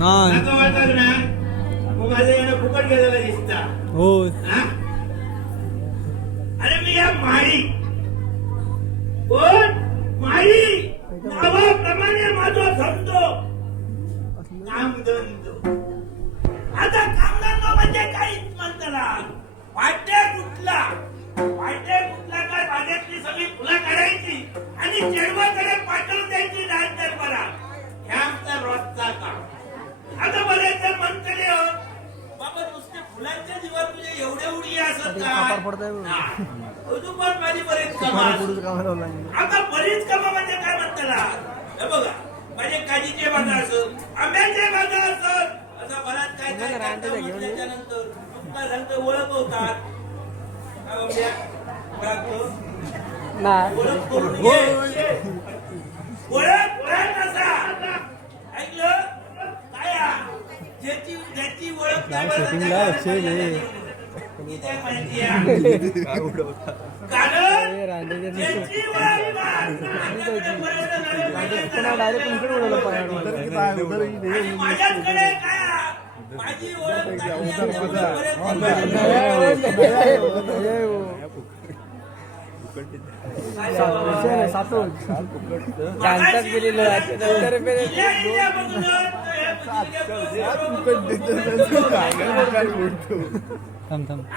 नाही नका वाटत ना मग माझं येणं फुकट गेलेला दिसता हो हा? अरे मी या माळी कोण माळी नावाप्रमाणे माझा धंदो कामधंदो आता कामधंदो म्हणजे काहीच म्हणताना वाटे कुठला काय बागेतली सगळी फुलं काढायची आणि जेडवाकडे पाठवून द्यायची डान्सर बरा ह्या आमचा रोजचा काम आता बरेच जण म्हणते हो बाबा नुसते फुलांच्या जीवावर तुझे एवढे उडी असत का अजून पण माझी बरीच कामं आता बरीच कामं म्हणजे काय म्हणताना हे बघा माझे काजीचे बागा असत आंब्याचे बागा असत असा बराच काय काय त्याच्यानंतर तुमका सांगतो ओळखवतात ओळख करून ओळख कसा ऐकलं काय ज्याची ओळख माझ्याकडे काय माझी ओळख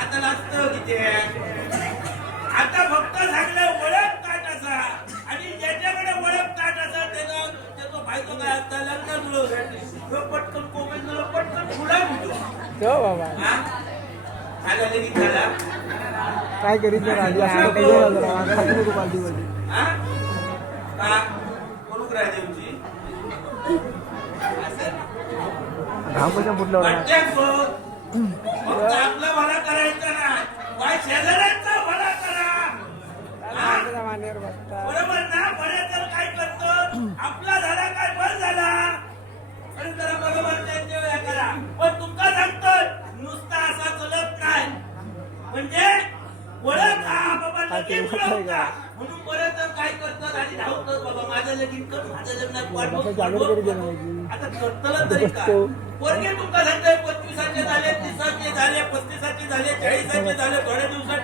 आता लागतं तिथे आता फक्त सांगलं ओळख ताट असा आणि ज्याच्याकडे ओळख ताट असा त्याचा फायदा काय असता लग्न जुळवलं पटकन कोमेल जुळव पटकन फुला बुजो झाला लगेच झाला काय करीत आपला भला करायचा नाही काय शेजाऱ्यांचा भला करा बरोबर ना बरे तर काय करतो आपला झाला काय बस झाला अरे जरा बरोबर करा पण तुमचा सांगतो नुसता असा चलत नाही म्हणजे ओळख हा बाबा लगेच ओळखता म्हणून बरं तर काय करतात आणि धावतात बाबा माझं लगीन कर माझं लग्न आता करतलं तरी काय पोरगे तुमका सांगताय 25चे झाले 30चे झाले 35चे झाले 40चे झाले थोड्या दिवसात